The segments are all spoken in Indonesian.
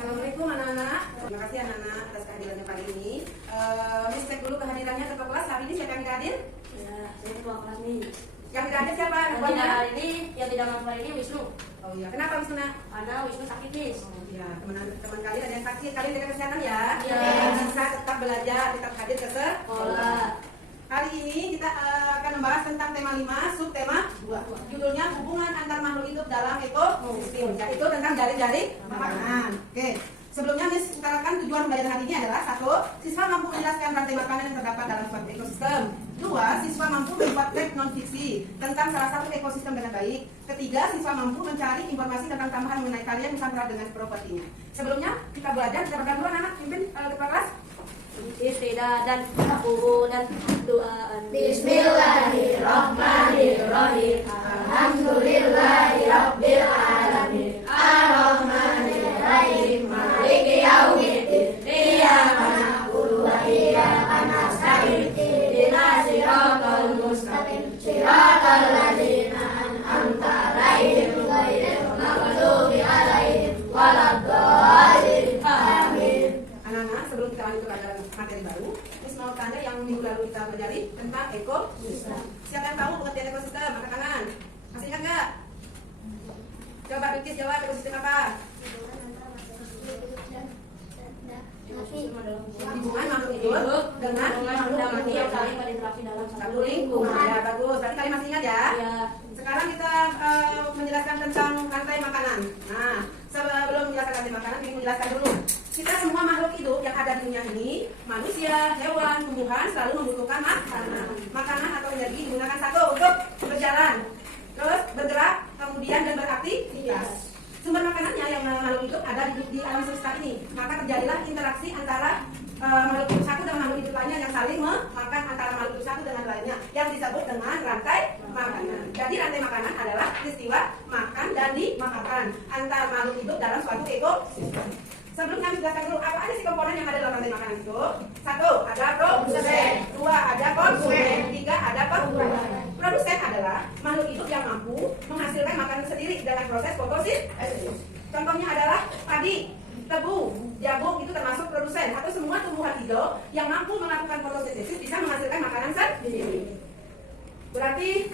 Assalamualaikum anak-anak. Terima kasih anak-anak atas kehadirannya pagi ini. Miss cek dulu kehadirannya ketua kelas. Hari ini siapa yang tidak hadir? Ya, saya ketua kelas nih. Yang tidak hadir siapa? Yang tidak hari ini, yang tidak mampu hari ini Wisnu. Oh iya, kenapa Wisnu? Karena Wisnu sakit nih. Oh iya, teman kalian ada yang sakit. Kalian jaga kesehatan ya. Iya. Bisa tetap belajar, tetap hadir ke sekolah. Hari ini kita akan membahas tentang tema 5, subtema 2. Judulnya hubungan antar makhluk hidup dalam ekosistem. Yaitu tentang jaring-jaring makanan. Oke. Sebelumnya Miss utarakan tujuan pembelajaran hari ini adalah 1. Siswa mampu menjelaskan rantai makanan yang terdapat dalam suatu ekosistem. 2. Siswa mampu membuat teks non-fiksi tentang salah satu ekosistem dengan baik. 3. Siswa mampu mencari informasi tentang tambahan mengenai karya Nusantara dengan propertinya. Sebelumnya kita belajar, kita berdua anak pimpin ketua kelas. Istidah dan aku dan doaan. Bismillahirrahmanirrahim. Alhamdulillahirabbil alamin. Arrahmanirrahim. Maliki yaumiddin. Iyyaka na'budu wa iyyaka nasta'in. Ihdinas siratal mustaqim. Siratal ladzina an'amta 'alaihim ghairil maghdubi 'alaihim waladdallin. Amin. Anak-anak, sebelum kita lanjut ke pelajaran materi baru, Miss mau tanya yang minggu lalu kita pelajari tentang ekosistem. Siapa yang tahu pengertian ekosistem? Angkat tangan. Masih ingat nggak? Coba Bilkis jawab, ekosistem apa? Hubungan makhluk hidup dengan makhluk mati yang saling berinteraksi dalam satu lingkungan. Ya, bagus. Berarti kalian masih ingat ya? Ya. Sekarang kita menjelaskan tentang rantai makanan. Nah, sebelum menjelaskan rantai makanan, ingin menjelaskan dulu. Kita semua makhluk hidup yang ada di dunia ini, manusia, hewan, tumbuhan, selalu membutuhkan makanan. Makanan atau energi digunakan satu untuk berjalan, terus bergerak, kemudian dan beraktivitas. Sumber makanannya yang makhluk hidup ada di alam semesta ini. Maka terjadilah interaksi antara makhluk hidup satu dengan makhluk hidup lainnya yang saling memakan antara makhluk hidup satu dengan lainnya yang disebut dengan rantai makanan. Jadi rantai makanan adalah peristiwa makan dan dimakan antar makhluk hidup dalam suatu ekosistem. Sebelum kami jelaskan dulu apa aja sih komponen yang ada dalam rantai makanan itu? 1. Ada produsen. 2. Ada konsumen. 3. Ada penggunaan. Produsen adalah makhluk hidup yang mampu menghasilkan makanan sendiri dengan proses fotosintesis. Contohnya adalah padi, tebu, jagung itu termasuk produsen atau semua tumbuhan hijau yang mampu melakukan fotosintesis bisa menghasilkan makanan sendiri. Berarti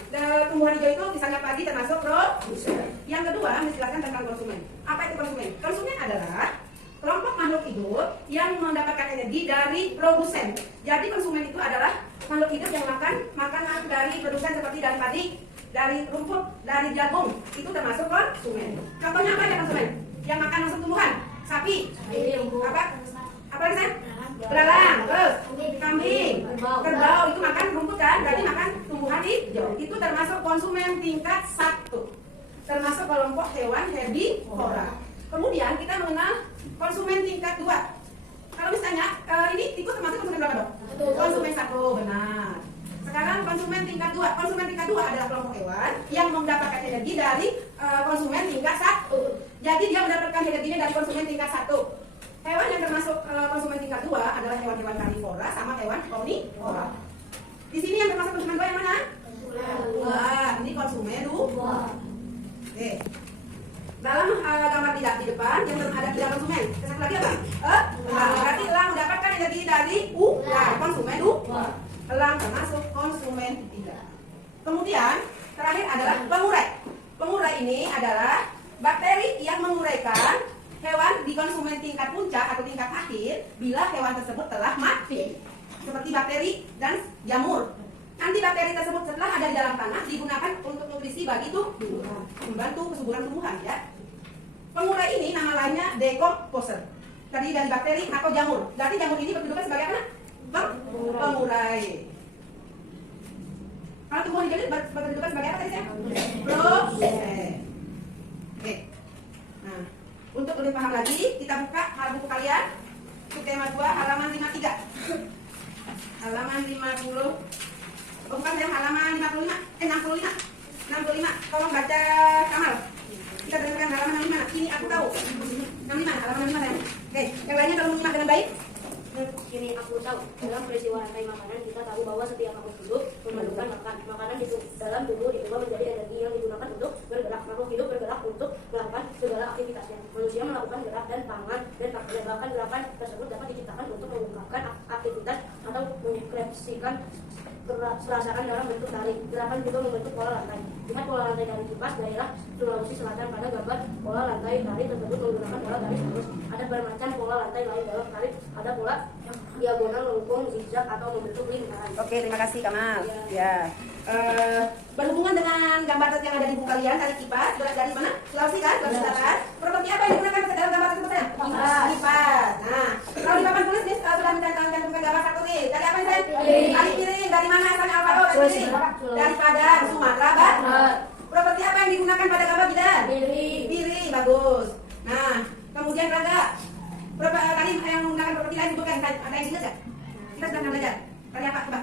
tumbuhan hijau itu misalnya padi termasuk produsen. Yang kedua, menjelaskan tentang konsumen. Apa itu konsumen? Konsumen adalah kelompok makhluk hidup yang mendapatkan energi dari produsen. Jadi konsumen itu adalah makhluk hidup yang makan makanan dari produsen seperti dari padi, dari rumput, dari jagung. Itu termasuk konsumen. Contohnya apa ya konsumen? Yang makan langsung tumbuhan, sapi, apa lagi saya? Belalang, terus kambing, kerbau itu makan rumput kan? Berarti makan tumbuhan hijau. Itu termasuk konsumen tingkat 1. Termasuk kelompok hewan herbivora. Kemudian kita mengenal konsumen tingkat 2. Kalau misalnya ini tikus termasuk konsumen berapa dong? Konsumen 1, benar. Sekarang konsumen tingkat 2. Konsumen tingkat 2 adalah kelompok hewan yang mendapatkan energi dari konsumen tingkat 1. Jadi dia mendapatkan energinya dari konsumen tingkat 1. Hewan yang termasuk konsumen tingkat 2 adalah hewan-hewan karnivora sama hewan omnivora. Di sini yang termasuk konsumen 2 yang mana? 2. Ini konsumen 2. Oke. Dalam gambar di depan yang ada 3 konsumen. Satu lagi apa? Berarti elang mendapatkan energi dari ular. Konsumen 2. Elang termasuk konsumen 3. Kemudian terakhir adalah pengurai. Pengurai ini adalah bakteri yang menguraikan hewan di konsumen tingkat puncak atau tingkat akhir bila hewan tersebut telah mati. Seperti bakteri dan jamur. Nanti bakteri tersebut setelah ada di dalam tanah digunakan untuk nutrisi bagi tumbuhan, membantu kesuburan tumbuhan ya. Pengurai ini nama lainnya decomposer. Tadi dari bakteri atau jamur. Berarti jamur ini berkedudukan sebagai apa? Pengurai. Kalau tumbuhan hijau ini berkedudukan sebagai apa tadi saya? Produsen. Oke. Nah, untuk lebih paham lagi, kita buka buku kalian. Subtema 2 halaman 53. Halaman 50. Bukan yang halaman 65. Tolong baca Kamal. Kita dengarkan halaman 65. Ini aku tahu. 65, halaman 65 ya. Oke, yang lainnya tolong menyimak dengan baik. Ini aku tahu. Dalam peristiwa rantai makanan kita tahu bahwa setiap makhluk hidup memerlukan makanan itu dalam tubuh diubah menjadi energi yang digunakan untuk bergerak. Makhluk hidup bergerak untuk melakukan segala aktivitasnya. manusia melakukan gerak dan tangan dan gerakan tersebut dapat diciptakan untuk mengungkapkan aktivitas atau mengekspresikan perasaan dalam bentuk tari. Gerakan juga membentuk pola lantai. Lihat pola lantai dari kipas daerah Sulawesi Selatan. Pada gambar pola lantai tari tersebut menggunakan pola garis lurus. Ada bermacam pola lantai lain dalam tari. Ada pola diagonal, melengkung, zigzag atau membentuk lingkaran. Oke, terima kasih Kamal. Ya. Berhubungan dengan gambar yang ada di buku kalian, tari kipas, dari mana? Sulawesi kan? Sulawesi Selatan. Properti apa yang digunakan dalam gambar tersebut ya? Kipas. Nah, kalau di papan tulis nih sudah mencantumkan gambar satu nih. Tadi apa nih? Tali piring. Dari mana asalnya Alvaro? Dari Padang, Sumatera Barat. Properti apa yang digunakan pada gambar Bidan? Piring. Bagus. Nah, kemudian Rangga. Tadi yang menggunakan properti lain sebutkan. Ada yang ingat ya? Kita sudah pernah belajar. Tadi apa? Coba.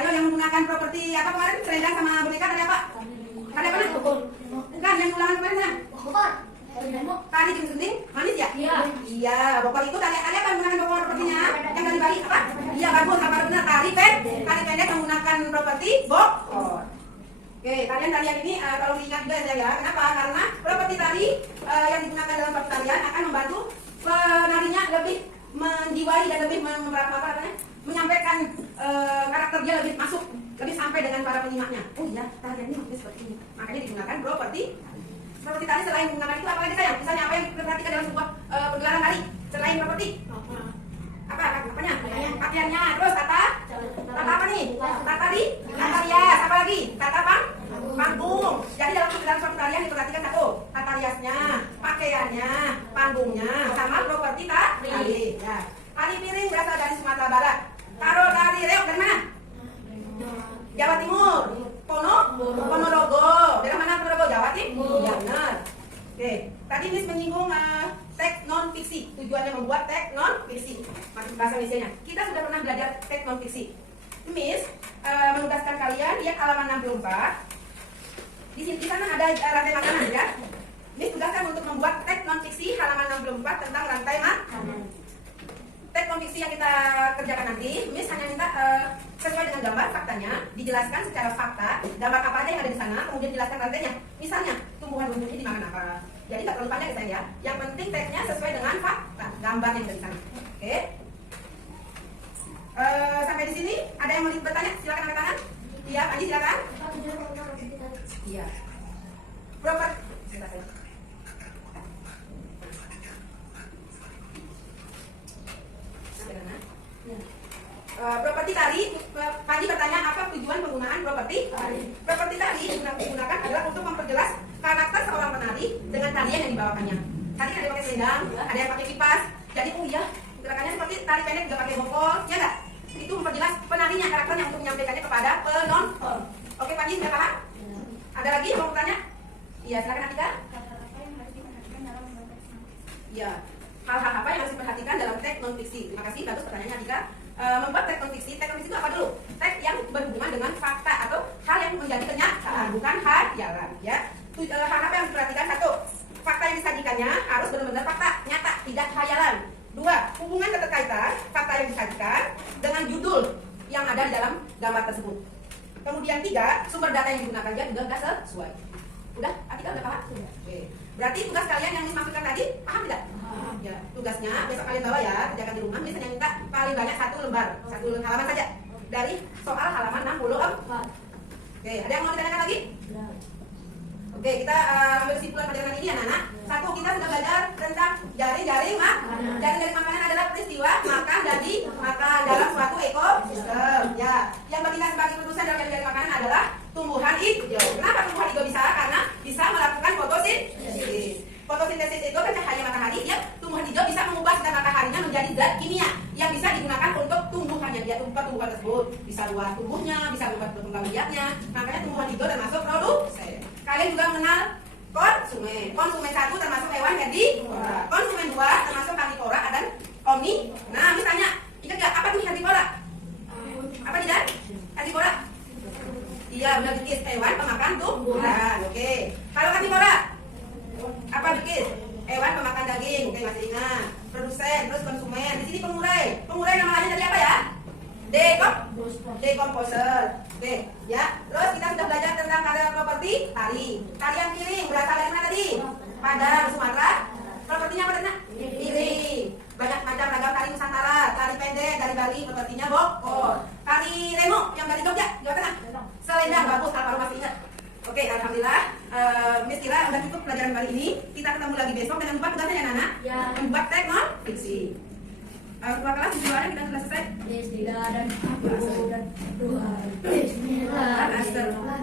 Ayo yang menggunakan properti apa kemarin? Selendang sama boneka tadi apa? Tadi apa? Bukan, yang ulangan kemarin ya? Tadi gunting manis ya? Iya, bokor itu tadi apa yang menggunakan bokor propertinya? Yang dari Bali apa? Iya, bagus, apa benar? Tali pendek menggunakan properti bokor. Oke, kalian ini kalau diingat juga ya. Kenapa? Karena properti tadi yang digunakan dalam pertarian akan membantu penarinya lebih menjiwai dan lebih menyampaikan karakter dia lebih masuk, lebih sampai dengan para penyimaknya. Oh iya, tarian ini maksudnya seperti ini. Makanya digunakan properti tadi. Selain menggunakan itu apa lagi sayang? Misalnya apa yang diperhatikan dalam sebuah pergelaran tari selain properti? Apanya? Pakaiannya. Terus tata apa nih? Tata rias. Apa lagi? Tata panggung. Jadi dalam suatu tarian diperhatikan satu, tata riasnya, pakaiannya, panggungnya, sama properti tari. Ya. Tari piring berasal dari Sumatera Barat. Kalau tari reog dari mana? Jawa Timur. Ponorogo. Dari mana Ponorogo? Jawa Timur. Ya benar. Oke. Tadi Miss menyinggung teks non fiksi. Tujuannya membuat teks non fiksi. Maksud bahasa Indonesia-nya. Kita sudah pernah belajar teks non fiksi. Miss menugaskan kalian lihat halaman 64. Di sana ada rantai makanan ya. Miss tugaskan untuk membuat teks non fiksi halaman 64 tentang rantai makanan. Teks non fiksi yang kita kerjakan nanti, Miss hanya minta sesuai dengan gambar faktanya, dijelaskan secara fakta, gambar apa aja yang ada di sana, kemudian jelaskan rantainya. Misalnya, tumbuhan ini dimakan apa. Jadi tak terlalu panjang ya. Yang penting teksnya sesuai dengan fakta, gambar yang ada di sana. Oke. Sampai di sini ada yang mau bertanya? Silakan angkat tangan. Iya, Andi silakan. Iya. Properti tari, Panji bertanya apa tujuan penggunaan properti tari? Properti tari digunakan adalah untuk memperjelas karakter seorang penari dengan tarian yang dibawakannya. Tadi ada yang pakai selendang, ada yang pakai kipas. Jadi gerakannya seperti tari pendek juga pakai bokor, ya enggak? Itu memperjelas penarinya, karakternya untuk menyampaikannya kepada penonton. Oke, Panji sudah paham? Ada lagi yang mau bertanya? Iya, silakan Atika. Iya. Hal-hal apa yang harus diperhatikan dalam teks non fiksi? Terima kasih, bagus pertanyaannya Atika. Membuat teks non fiksi itu apa dulu? Teks yang berhubungan dengan fakta atau hal yang menjadi kenyataan, bukan hayalan. Ya. Hal apa yang harus diperhatikan? Satu, fakta yang disajikannya harus benar-benar fakta, nyata, tidak hayalan. Dua, hubungan keterkaitan fakta yang disajikan dengan judul yang ada di dalam gambar tersebut. Kemudian tiga, sumber data yang digunakan juga sesuai. Udah? Atika udah paham? Oke. Berarti tugas kalian yang dimaksudkan tadi paham tidak? Ya, tugasnya besok kalian bawa ya, kerjakan di rumah. Misalnya minta paling banyak 1 lembar, 1 halaman saja dari soal halaman 64. Oke, ada yang mau ditanyakan lagi? Oke, kita ambil kesimpulan pelajaran ini ya, anak-anak. Satu, kita sudah belajar tentang jaring-jaring makanan. Jaring-jaring makanan adalah peristiwa makan dan dimakan dalam suatu ekosistem. Ya, yang bagi kita sebagai produsen dalam jaring-jaring makanan adalah tumbuhan hijau. Kenapa tumbuhan hijau bisa? Karena bisa melakukan fotosintesis. Fotosintesis itu kan cahaya matahari, ya. Tumbuhan hijau bisa mengubah sinar mataharinya menjadi zat kimia yang bisa digunakan untuk tumbuhannya. Dia tumbuhan tersebut bisa luas tumbuhnya, bisa luas berkembang biaknya. Makanya tumbuhan hijau termasuk produsen. Kalian juga mengenal konsumen. Konsumen 1 termasuk hewan herbivora. Konsumen 2 termasuk karnivora dan omni. Nah, misalnya, ingat nggak apa tuh herbivora? Apa tidak? Herbivora? Iya, benar Bikis. Hewan pemakan tumbuhan. Oke. Kalau karnivora? Apa Bikis? Hewan pemakan daging. Oke, masih ingat. Produsen, terus konsumen. Di sini pengurai. Pengurai nama lainnya dari apa ya? Decomposer. Oke, ya. Terus kita sudah belajar tentang karya properti tari. Tarian piring berasal dari mana tadi? Padang, Sumatera. Propertinya apa tadi? Piring. Banyak macam ragam tari Nusantara, tari pendek dari Bali, propertinya bokor. Tari Remo yang dari Jogja, Jawa Tengah. Selendang, bagus kalau masih ingat. Oke, alhamdulillah. Miss Tira udah cukup pelajaran kali ini. Kita ketemu lagi besok dengan membuat tugasnya ya Nana. Ya. Membuat teks non fiksi. Dua kelas tujuannya kita sudah selesai. Bismillah dan aku dan Tuhan. Bismillah.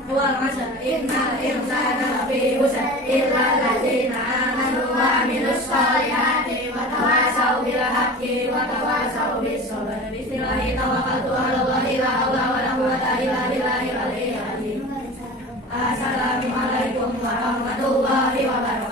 Wal asr innal insana lafi khusr illa allazina amanu wa amilus sholihati wa tawasaw bil haqqi wa tawasaw bis sabr. Bismillah tawakkaltu 'ala Allahi la haula wa la quwwata illa billahil aliyyil azim. Assalamualaikum warahmatullahi wabarakatuh.